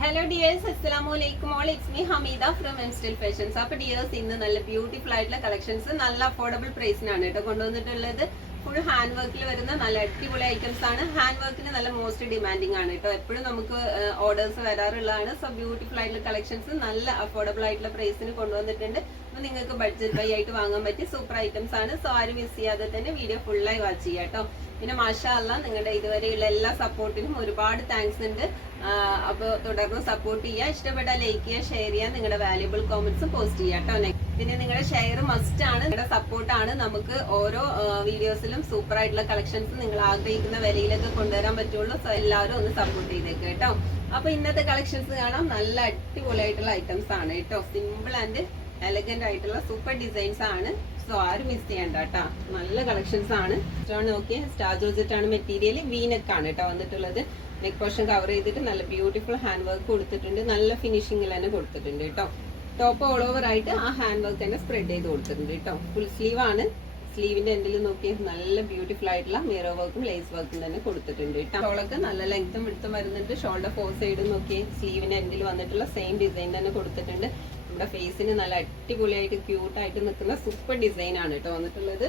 Hello dears അസ്സലാമു അലൈക്കും all it's me Hameeda from M Style Fashions അപ്പൊ dears ഇന്ന് നല്ല ബ്യൂട്ടിഫുൾ ആയിട്ടുള്ള കളക്ഷൻസ് നല്ല അഫോർഡബിൾ പ്രൈസിനാണ് കേട്ടോ കൊണ്ടുവന്നിട്ടുള്ളത്. ഫുൾ ഹാൻഡ് വർക്കിൽ വരുന്ന നല്ല അടിപൊളി ഐറ്റംസ് ആണ്. ഹാൻഡ് വർക്കിന് നല്ല മോസ്റ്റ് ഡിമാൻഡിങ് ആണ് കേട്ടോ. എപ്പോഴും നമുക്ക് ഓർഡേഴ്സ് വരാറുള്ളതാണ്. സോ ബ്യൂട്ടിഫുൾ ആയിട്ടുള്ള കളക്ഷൻസ് നല്ല അഫോർഡബിൾ ആയിട്ടുള്ള പ്രൈസിന് കൊണ്ടുവന്നിട്ടുണ്ട്. അപ്പൊ നിങ്ങൾക്ക് ബഡ്ജറ്റ് ബൈ ആയിട്ട് വാങ്ങാൻ പറ്റിയ സൂപ്പർ ഐറ്റംസ് ആണ്. സോ ആരും മിസ് ചെയ്യാതെ തന്നെ വീഡിയോ ഫുള്ളായി വാച്ച് ചെയ്യാം കേട്ടോ. പിന്നെ മാഷാല്ല നിങ്ങളുടെ ഇതുവരെയുള്ള എല്ലാ സപ്പോർട്ടിനും ഒരുപാട് താങ്ക്സ് ഉണ്ട്. അപ്പോൾ തുടർന്ന് സപ്പോർട്ട് ചെയ്യുക ഇഷ്ടപ്പെട്ട ലൈക്ക് ചെയ്യുക ഷെയർ ചെയ്യുക നിങ്ങളുടെ വാല്യുബിൾ കോമെന്റ്സും പോസ്റ്റ് ചെയ്യുക കേട്ടോ പിന്നെ നിങ്ങളുടെ ഷെയർ മസ്റ്റ് ആണ്. നിങ്ങളുടെ സപ്പോർട്ടാണ് നമുക്ക് ഓരോ വീഡിയോസിലും സൂപ്പർ ആയിട്ടുള്ള കളക്ഷൻസ് നിങ്ങൾ ആഗ്രഹിക്കുന്ന വിലയിലൊക്കെ കൊണ്ടുവരാൻ പറ്റുള്ളൂ. സോ എല്ലാവരും ഒന്ന് സപ്പോർട്ട് ചെയ്തേക്ക് കേട്ടോ. അപ്പൊ ഇന്നത്തെ കളക്ഷൻസ് കാണാം. നല്ല അടിപൊളിയായിട്ടുള്ള ഐറ്റംസ് ആണ് കേട്ടോ. സിമ്പിൾ ആൻഡ് എലഗന്റ് ആയിട്ടുള്ള സൂപ്പർ ഡിസൈൻസ് ആണ്. സോ ആരും മിസ് ചെയ്യണ്ട കേട്ടോ നല്ല കളക്ഷൻസ് ആണ്. നോക്കിയ. സ്റ്റാർ ജോർജറ്റ് ആണ് മെറ്റീരിയൽ വീനക്ക് ആണ് കേട്ടോ വന്നിട്ടുള്ളത്. നെക്ക് പോർഷൻ കവർ ചെയ്തിട്ട് നല്ല ബ്യൂട്ടിഫുൾ ഹാൻഡ് വർക്ക് കൊടുത്തിട്ടുണ്ട്. നല്ല ഫിനിഷിംഗിൽ തന്നെ കൊടുത്തിട്ടുണ്ട് കേട്ടോ ടോപ്പ് ഓൾ ഓവർ ആയിട്ട് ആ ഹാൻഡ് വർക്ക് തന്നെ സ്പ്രെഡ് ചെയ്ത് കൊടുത്തിട്ടുണ്ട് കേട്ടോ ഫുൾ സ്ലീവ് ആണ്. സ്ലീവിന്റെ എൻഡിൽ നോക്കി നല്ല ബ്യൂട്ടിഫുൾ ആയിട്ടുള്ള മിറർ വർക്കും ലേസ് വർക്കും തന്നെ കൊടുത്തിട്ടുണ്ട് കേട്ടോ ഷോളൊക്കെ നല്ല ലെങ്ത്തും വിടുത്തും വരുന്നുണ്ട്. ഷോൾഡർ ഫോർ സൈഡും നോക്കി സ്ലീവിന്റെ എൻഡിൽ വന്നിട്ടുള്ള സെയിം ഡിസൈൻ തന്നെ കൊടുത്തിട്ടുണ്ട്. നമ്മുടെ ഫേസിന് നല്ല അടിപൊളിയായിട്ട് ക്യൂട്ടായിട്ട് നിൽക്കുന്ന സൂപ്പർ ഡിസൈൻ ആണ് കേട്ടോ വന്നിട്ടുള്ളത്.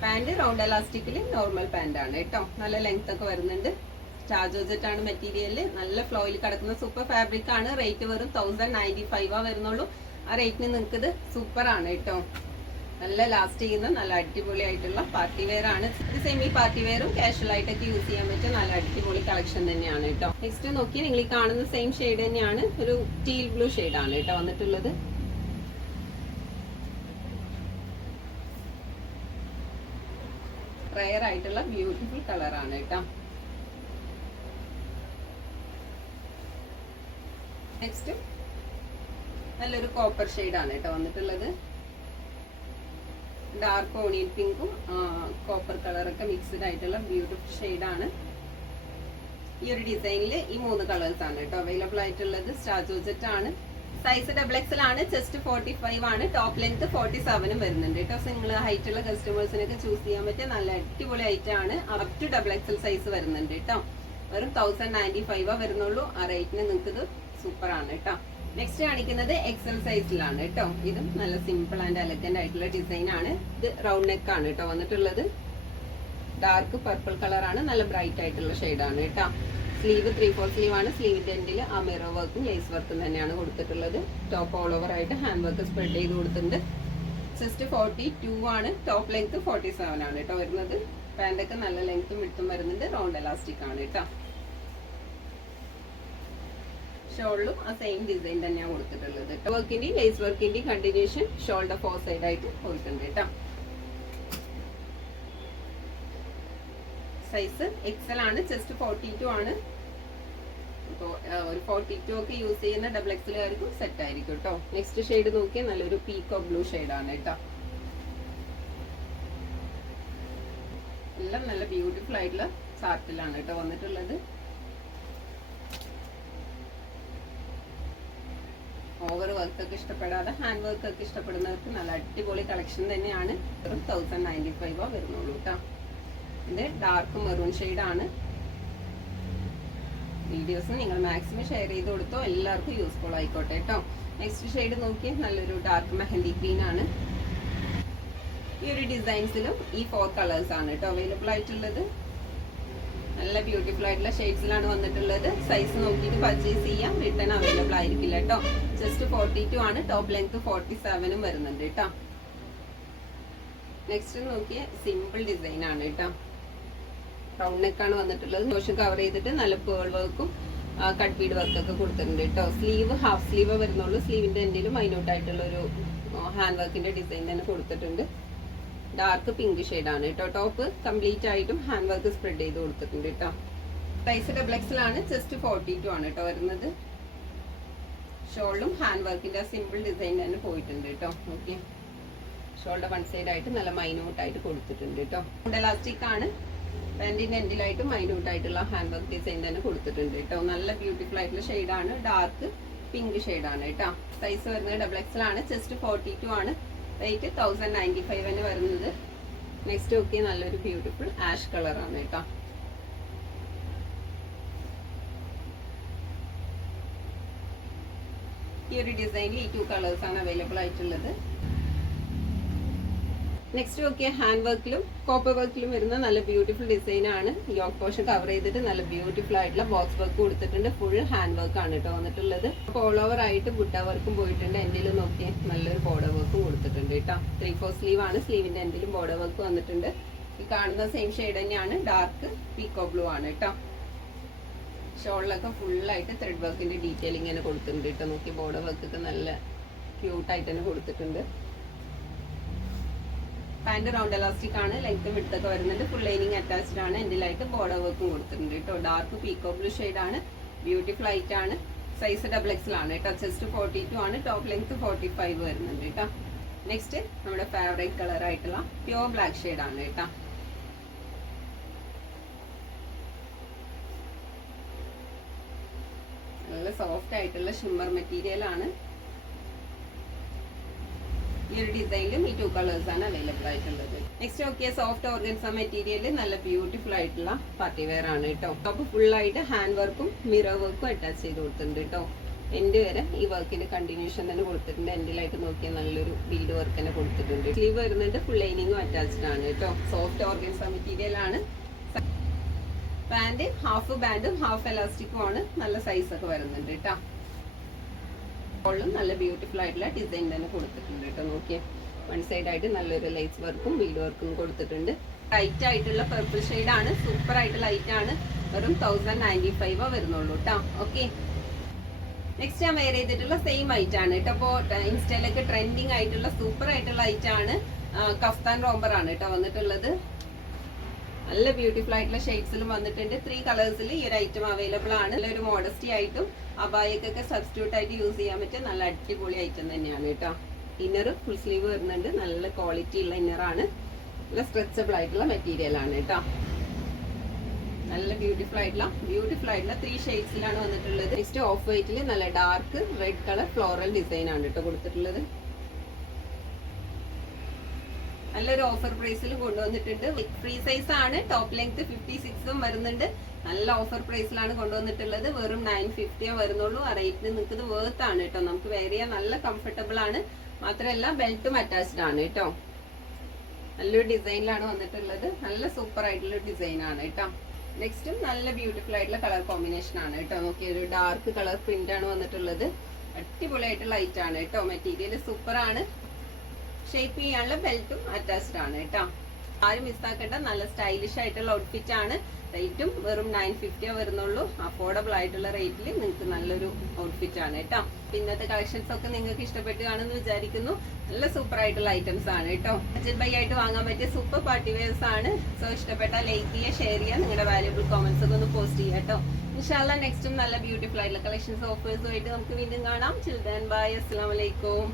പാന്റ് റൗണ്ട് എലാസ്റ്റിക്കിൽ നോർമൽ പാന്റ് ആണ് കേട്ടോ നല്ല ലെങ്ത് ഒക്കെ വരുന്നുണ്ട്. ചാർജോജറ്റ് ആണ് മെറ്റീരിയൽ നല്ല ഫ്ലോയിൽ കിടക്കുന്ന സൂപ്പർ ഫാബ്രിക് ആണ്. റേറ്റ് വെറും തൗസൻഡ് നയന്റി ഫൈവ് വരുന്നുള്ളൂ. ആ റേറ്റിന് നിങ്ങൾക്ക് ഇത് സൂപ്പർ ആണ് കേട്ടോ നല്ല ലാസ്റ്റ് ചെയ്യുന്ന നല്ല അടിപൊളി ആയിട്ടുള്ള പാർട്ടി വെയർ ആണ്. ഇത് സെമി പാർട്ടി വെയറും കാഷ്വൽ ആയിട്ടൊക്കെ യൂസ് ചെയ്യാൻ പറ്റിയ നല്ല അടിപൊളി കളക്ഷൻ തന്നെയാണ് കേട്ടോ. നെക്സ്റ്റ് നോക്കി നിങ്ങൾ ഈ കാണുന്ന സെയിം ഷെയ്ഡ് തന്നെയാണ്. ഒരു ടീൽ ബ്ലൂ ആണ് കേട്ടോ വന്നിട്ടുള്ളത്. റയർ ആയിട്ടുള്ള ബ്യൂട്ടിഫുൾ കളറാണ് കേട്ടോ. നെക്സ്റ്റ് നല്ലൊരു കോപ്പർ ആണ് കേട്ടോ വന്നിട്ടുള്ളത്. ഡാർക്ക് ഓണിയൻ പിങ്കും കോപ്പർ കളറൊക്കെ മിക്സ്ഡ് ആയിട്ടുള്ള ബ്യൂട്ടിഫുൾ ആണ് ഈ ഒരു ഡിസൈനിൽ ഈ മൂന്ന് കളേഴ്സ് ആണ് കേട്ടോ അവൈലബിൾ ആയിട്ടുള്ളത്. സ്റ്റാർ ജോജറ്റ് ആണ്. സൈസ് ഡബിൾ എക്സൽ ആണ് ചെസ്റ്റ് ഫോർട്ടി ഫൈവ് ആണ്. ടോപ്പ് ലെങ്ത് ഫോർട്ടി സെവനും വരുന്നുണ്ട് കേട്ടോ. സിംഗിൾ ഹൈറ്റ് ഉള്ള കസ്റ്റമേഴ്സിനൊക്കെ ചൂസ് ചെയ്യാൻ പറ്റിയ നല്ല അടിപൊളി ഐറ്റം ആണ്. Up to double XL size വരുന്നുണ്ട് കേട്ടോ. വെറും തൗസൻഡ് നയന്റി ഫൈവ് വരുന്നുള്ളൂ. ആ റേറ്റിന് നിങ്ങൾക്ക് സൂപ്പർ ആണ് കേട്ടോ. നെക്സ്റ്റ് കാണിക്കുന്നത് എക്സൽ സൈസിലാണ് കേട്ടോ ഇതും നല്ല സിമ്പിൾ ആൻഡ് എലഗന്റ് ആയിട്ടുള്ള ഡിസൈൻ ആണ്. ഇത് റൗണ്ട് നെക്ക് ആണ് കേട്ടോ വന്നിട്ടുള്ളത്. ഡാർക്ക് പർപ്പിൾ കളറാണ് നല്ല ബ്രൈറ്റ് ആയിട്ടുള്ള ആണ് കേട്ടോ സ്ലീവ് ത്രീ ഫോർ സ്ലീവ് ആണ്. സ്ലീവിന്റെ എൻഡിൽ ആ മിറർ വർക്കും ലേസ് വർക്കും തന്നെയാണ് കൊടുത്തിട്ടുള്ളത്. ടോപ്പ് ഓൾ ഓവർ ആയിട്ട് ഹാൻഡ് വർക്ക് സ്പ്രെഡ് ചെയ്ത് കൊടുത്തിട്ടുണ്ട്. ചെസ്റ്റ് ഫോർട്ടി ടു ആണ്. ടോപ്പ് ലെങ്ത് ഫോർട്ടി സെവൻ ആണ് കേട്ടോ വരുന്നത്. പാന്റൊക്കെ നല്ല ലെങ്ത്തും വിട്ടും വരുന്നുണ്ട്. റൗണ്ട് എലാസ്റ്റിക് ആണ് കേട്ടോ ഷോളിലും ആ സെയിം ഡിസൈൻ തന്നെയാണ് കൊടുത്തിട്ടുള്ളത്. വർക്കിന്റെയും ലേസ് വർക്കിന്റെയും കണ്ടിന്യൂഷൻ ഷോൾഡർ ഫോർ സൈഡ് ആയിട്ട് പോയിട്ടുണ്ട് കേട്ടോ. സൈസ് എക്സൽ ആണ് ജസ്റ്റ് ഫോർട്ടി ടു ആണ്. അപ്പോൾ ഒരു ഫോർട്ടി ടു ഒക്കെ യൂസ് ചെയ്യുന്ന ഡബിൾ എക്സലുകാർക്കും സെറ്റ് ആയിരിക്കും കേട്ടോ. നെക്സ്റ്റ് ഷെയ്ഡ് നോക്കിയാൽ നല്ലൊരു പീക്കോ ബ്ലൂ ആണ് കേട്ടോ. എല്ലാം നല്ല ബ്യൂട്ടിഫുൾ ആയിട്ടുള്ള ചാർട്ടിലാണ് കേട്ടോ വന്നിട്ടുള്ളത്. ഓവർ വർക്ക് ഒക്കെ ഇഷ്ടപ്പെടാതെ ഹാൻഡ് വർക്ക് ഒക്കെ ഇഷ്ടപ്പെടുന്നവർക്ക് നല്ല അടിപൊളി കളക്ഷൻ തന്നെയാണ്. വെറും തൗസൻഡ് നയന്റി ഫൈവോ വരുന്നുള്ളൂ കേട്ടോ ഇത് ഡാർക്ക് മെറൂൺ ആണ്. വീഡിയോസ് നിങ്ങൾ മാക്സിമം ഷെയർ ചെയ്ത് കൊടുത്തോ എല്ലാവർക്കും യൂസ്ഫുൾ ആയിക്കോട്ടെ കേട്ടോ നെക്സ്റ്റ് ഷെയ്ഡ് നോക്കി നല്ലൊരു ഡാർക്ക് മെഹന്തി ഗ്രീൻ ആണ്. ഈ ഒരു ഡിസൈൻസിലും ഈ ഫോർ കളേഴ്സ് ആണ് കേട്ടോ അവൈലബിൾ ആയിട്ടുള്ളത്. നല്ല ബ്യൂട്ടിഫുൾ ആയിട്ടുള്ള ഷെയ്ഡ്സിലാണ് വന്നിട്ടുള്ളത്. സൈസ് നോക്കിയിട്ട് പർച്ചേസ് ചെയ്യാം. റിട്ടേൺ അവൈലബിൾ ആയിരിക്കില്ല കേട്ടോ ജസ്റ്റ് ഫോർട്ടി ടു ആണ്. ടോപ്പ് ലെങ്ത് ഫോർട്ടി സെവനും വരുന്നുണ്ട് കേട്ടോ നെക്സ്റ്റ് നോക്കിയ സിമ്പിൾ ഡിസൈൻ ആണ് കേട്ടോ റൗണ്ട് നെക്കാണ് വന്നിട്ടുള്ളത്. ദോഷം കവർ ചെയ്തിട്ട് നല്ല പേൾ വർക്കും കട്ട് ബീഡ് വർക്കൊക്കെ കൊടുത്തിട്ടുണ്ട് കേട്ടോ സ്ലീവ് ഹാഫ് സ്ലീവ് വരുന്നുള്ളൂ. സ്ലീവിന്റെ എൻഡിലും മൈനൂട്ടായിട്ടുള്ള ഒരു ഹാൻഡ് വർക്കിന്റെ ഡിസൈൻ തന്നെ കൊടുത്തിട്ടുണ്ട്. ഡാർക്ക് പിങ്ക് ആണ് കേട്ടോ. ടോപ്പ് കംപ്ലീറ്റ് ആയിട്ടും ഹാൻഡ് വർക്ക് സ്പ്രെഡ് ചെയ്ത് കൊടുത്തിട്ടുണ്ട് കേട്ടോ. പ്രൈസ് ഡബിൾ എക്സലാണ് ജസ്റ്റ് ഫോർട്ടി ടു ആണ് കേട്ടോ വരുന്നത്. ഷോളിലും ഹാൻഡ് വർക്കിന്റെ സിമ്പിൾ ഡിസൈൻ തന്നെ പോയിട്ടുണ്ട് കേട്ടോ. ഓക്കെ ഷോൾഡർ വൺ സൈഡ് ആയിട്ട് നല്ല മൈന്യൂട്ട് ആയിട്ട് കൊടുത്തിട്ടുണ്ട് കേട്ടോ. ഇലാസ്റ്റിക് ആണ്. പാന്റിന്റെ എൻഡിലായിട്ട് മൈന്യൂട്ട് ആയിട്ടുള്ള ഹാൻഡ് വർക്ക് ഡിസൈൻ തന്നെ കൊടുത്തിട്ടുണ്ട് കേട്ടോ. നല്ല ബ്യൂട്ടിഫുൾ ആയിട്ടുള്ള ഷെയ്ഡാണ് ഡാർക്ക് പിങ്ക് ഷെയ്ഡാണ് കേട്ടോ. സൈസ് വരുന്നത് ഡബിൾ എക്സൽ ആണ് ജസ്റ്റ് ഫോർട്ടി ടു ആണ്. റേറ്റ് തൗസൻഡ് നയന്റി ഫൈവിന് വരുന്നത്. നെക്സ്റ്റ് ഓക്കെ നല്ലൊരു ബ്യൂട്ടിഫുൾ ആഷ് കളറാണ് കേട്ടോ. ഈ ഒരു ഡിസൈനിൽ ഈ ടു ആണ് അവൈലബിൾ ആയിട്ടുള്ളത്. നെക്സ്റ്റ് നോക്കിയ ഹാൻഡ് വർക്കിലും കോപ്പർ വർക്കിലും വരുന്ന നല്ല ബ്യൂട്ടിഫുൾ ഡിസൈൻ ആണ്. യോക്ക് പോർഷൻ കവർ ചെയ്തിട്ട് നല്ല ബ്യൂട്ടിഫുൾ ആയിട്ടുള്ള ബോക്സ് വർക്ക് കൊടുത്തിട്ടുണ്ട്. ഫുൾ ഹാൻഡ് വർക്ക് ആണ് കേട്ടോ വന്നിട്ടുള്ളത്. ഓൾ ഓവർ ആയിട്ട് ബുട്ട വർക്കും പോയിട്ടുണ്ട്. എൻഡിൽ നോക്കിയ നല്ലൊരു ബോർഡർ വർക്കും കൊടുത്തിട്ടുണ്ട് കേട്ടോ ത്രീ ഫോർ സ്ലീവ് ആണ്. സ്ലീവിന്റെ എൻഡിലും ബോർഡർ വർക്ക് വന്നിട്ടുണ്ട്. ഈ കാണുന്ന സെയിം ഷെയ്ഡ് തന്നെയാണ്. ഡാർക്ക് പീക്കോ ബ്ലൂ ആണ് കേട്ടോ ഷോളിലൊക്കെ ഫുള്ളായിട്ട് ത്രെഡ് വർക്കിന്റെ ഡീറ്റെയിൽ ഇങ്ങനെ കൊടുത്തിട്ടുണ്ട് കേട്ടോ നോക്കി ബോർഡർ വർക്കൊക്കെ നല്ല ക്യൂട്ടായിട്ട് തന്നെ കൊടുത്തിട്ടുണ്ട്. പാന്റ് റൗണ്ട് എലാസ്റ്റിക് ആണ് ലെങ്ത്തും വിടുത്തൊക്കെ വരുന്നുണ്ട്. ഫുൾ ലൈനിങ് അറ്റാച്ച്ഡ് ആണ്. എൻഡിലായിട്ട് ബോർഡർ വർക്കും കൊടുത്തിട്ടുണ്ട് കേട്ടോ. ഡാർക്ക് പീക്കോ ബ്ലൂ ആണ്. ബ്യൂട്ടിഫുൾ ലൈറ്റ് ആണ്. സൈസ് ഡബിൾ എക്സൽ ആണ് കേട്ടോ. ചെസ്റ്റ് ഫോർട്ടി ടു ആണ്. ടോപ്പ് ലെങ്ത് ഫോർട്ടി ഫൈവ് വരുന്നുണ്ട് കേട്ടോ. നെക്സ്റ്റ് നമ്മുടെ ഫേവറേറ്റ് കളർ ആയിട്ടുള്ള പ്യോർ ബ്ലാക്ക് ഷെയ്ഡ് ആണ് കേട്ടോ. നല്ല സോഫ്റ്റ് ആയിട്ടുള്ള ഷിമ്മർ മെറ്റീരിയൽ ആണ്. ഈ ഒരു ഡിസൈനിലും ഈ ടു കളേഴ്സ് ആണ് അവൈലബിൾ ആയിട്ടുള്ളത്. നെക്സ്റ്റ് നോക്കിയ സോഫ്റ്റ് ഓർഗൻസ മെറ്റീരിയൽ നല്ല ബ്യൂട്ടിഫുൾ ആയിട്ടുള്ള പാർട്ടി വെയർ ആണ് കേട്ടോ. ടോപ്പ് ഫുൾ ആയിട്ട് ഹാൻഡ് വർക്കും മിറർ വർക്കും അറ്റാച്ച് ചെയ്ത് കൊടുത്തിട്ടുണ്ട് കേട്ടോ. എന്റെ വരെ ഈ വർക്കിന് കണ്ടിന്യൂഷൻ തന്നെ കൊടുത്തിട്ടുണ്ട്. എൻഡിലായിട്ട് നോക്കിയാൽ നല്ലൊരു ബീഡ് വർക്ക് തന്നെ കൊടുത്തിട്ടുണ്ട്. സ്ലീവ് വരുന്നുണ്ട് ഫുൾ ലൈനിങ്ങും അറ്റാച്ച്ഡ് ആണ് കേട്ടോ. സോഫ്റ്റ് ഓർഗൻസ മെറ്റീരിയൽ ആണ്. പാന്റ് ഹാഫ് ബാൻഡും ഹാഫ് എലാസ്റ്റിക്കും ആണ് നല്ല സൈസ് ഒക്കെ വരുന്നുണ്ട് കേട്ടോ. ഉള്ളും നല്ല ബ്യൂട്ടിഫുൾ ആയിട്ടുള്ള ഡിസൈൻ തന്നെ കൊടുത്തിട്ടുണ്ട് കേട്ടോ. നോക്കിയേ. വൺ സൈഡ് ആയിട്ട് നല്ലൊരു ലൈറ്റ് വർക്കും വീഡ് വർക്കും കൊടുത്തിട്ടുണ്ട്. ലൈറ്റ് ആയിട്ടുള്ള പർപ്പിൾ ഷെയ്ഡ് ആണ്. സൂപ്പർ ആയിട്ട് ലൈറ്റ് ആണ്. വെറും തൗസൻഡ് നയന്റി ഫൈവ് വരുന്നുള്ളൂ കേട്ടോ. ഓക്കെ നെക്സ്റ്റ് ഞാൻ വെയർ ചെയ്തിട്ടുള്ള സെയിം ഐറ്റ് ആണ് കേട്ടോ. അപ്പോൾ ഇൻസ്റ്റയിലൊക്കെ ട്രെൻഡിങ് ആയിട്ടുള്ള സൂപ്പർ ആയിട്ടുള്ള ഐറ്റ് ആണ് കഫ്താൻ റോംബർ ആണ് കേട്ടോ വന്നിട്ടുള്ളത്. നല്ല ബ്യൂട്ടിഫുൾ ആയിട്ടുള്ള ഷെയ്ഡ്സിലും വന്നിട്ടുണ്ട്. ത്രീ കളേഴ്സിൽ ഈ ഒരു ഐറ്റം അവൈലബിൾ ആണ്. നല്ലൊരു മോഡസ്റ്റി ആയിട്ടും അബായക്കൊക്കെ സബ്സ്റ്റിറ്റ്യൂട്ട് ആയിട്ട് യൂസ് ചെയ്യാൻ പറ്റിയ നല്ല അടിപൊളി ഐറ്റം തന്നെയാണ് കേട്ടോ. ഇന്നർ ഫുൾ സ്ലീവ് വരുന്നുണ്ട്. നല്ല ക്വാളിറ്റി ഉള്ള ഇന്നർ ആണ്. നല്ല സ്ട്രെച്ചബിൾ ആയിട്ടുള്ള മെറ്റീരിയൽ ആണ് കേട്ടോ. നല്ല ബ്യൂട്ടിഫുൾ ആയിട്ടുള്ള ബ്യൂട്ടിഫുൾ ആയിട്ടുള്ള ത്രീ ഷെയ്ഡ്സിലാണ് വന്നിട്ടുള്ളത്. നെക്സ്റ്റ് ഓഫ് വൈറ്റിൽ നല്ല dark red colour floral design ആണ് കേട്ടോ കൊടുത്തിട്ടുള്ളത്. നല്ലൊരു ഓഫർ പ്രൈസിൽ കൊണ്ടുവന്നിട്ടുണ്ട്. ഫ്രീ സൈസ് ആണ്. ടോപ്പ് ലെങ്ത് ഫിഫ്റ്റി സിക്സും വരുന്നുണ്ട്. നല്ല ഓഫർ പ്രൈസിലാണ് കൊണ്ടുവന്നിട്ടുള്ളത്. വെറും നയൻ ഫിഫ്റ്റിയേ വരുന്നുള്ളൂ. ആ റേറ്റിന് നിങ്ങൾക്ക് ഇത് വേർത്ത് ആണ് കേട്ടോ. നമുക്ക് ചെയ്യാൻ നല്ല കംഫർട്ടബിൾ ആണ്. മാത്രമല്ല ബെൽറ്റും അറ്റാച്ച്ഡ് ആണ് കേട്ടോ. നല്ലൊരു ഡിസൈനിലാണ് വന്നിട്ടുള്ളത്. നല്ല സൂപ്പർ ആയിട്ടുള്ള ഡിസൈൻ ആണ് കേട്ടോ. നെക്സ്റ്റും നല്ല ബ്യൂട്ടിഫുൾ ആയിട്ടുള്ള കളർ കോമ്പിനേഷൻ ആണ് കേട്ടോ. നോക്കിയ ഒരു ഡാർക്ക് കളർ പ്രിന്റ് ആണ് വന്നിട്ടുള്ളത്. അടിപൊളിയായിട്ടുള്ള ലൈറ്റ് ആണ് കേട്ടോ. മെറ്റീരിയൽ സൂപ്പർ ആണ്. ഷേപ്പ് ചെയ്യാനുള്ള ബെൽറ്റും അറ്റാച്ച്ഡ് ആണ് കേട്ടോ. ആരും മിസ്സാക്കേണ്ട നല്ല സ്റ്റൈലിഷ് ആയിട്ടുള്ള ഔട്ട്ഫിറ്റ് ആണ്. റേറ്റും വെറും നയൻ ഫിഫ്റ്റിയോ വരുന്നുള്ളൂ. അഫോർഡബിൾ ആയിട്ടുള്ള റേറ്റിൽ നിങ്ങൾക്ക് നല്ലൊരു ഔട്ട്ഫിറ്റ് ആണ് കേട്ടോ. ഇന്നത്തെ കളക്ഷൻസ് ഒക്കെ നിങ്ങൾക്ക് ഇഷ്ടപ്പെട്ട് കാണുമെന്ന് വിചാരിക്കുന്നു. നല്ല സൂപ്പർ ആയിട്ടുള്ള ഐറ്റംസ് ആണ് കേട്ടോ. അച്ഛൻ ബൈ ആയിട്ട് വാങ്ങാൻ പറ്റിയ സൂപ്പർ പാർട്ടി വെയർസ് ആണ്. സോ ഇഷ്ടപ്പെട്ട ലൈക്ക് ചെയ്യുക ഷെയർ ചെയ്യുക. നിങ്ങളുടെ വാല്യുബിൾ കോമൻസ് ഒക്കെ ഒന്ന് പോസ്റ്റ് ചെയ്യുക കേട്ടോ. ഇൻഷാല്ല നെക്സ്റ്റും നല്ല ബ്യൂട്ടിഫുൾ ആയിട്ടുള്ള കളക്ഷൻസ് ഓഫേഴ്സുമായിട്ട് നമുക്ക് വീണ്ടും കാണാം. ചിൽഡ്രൻ ബൈ അസ്സാം വലൈക്കും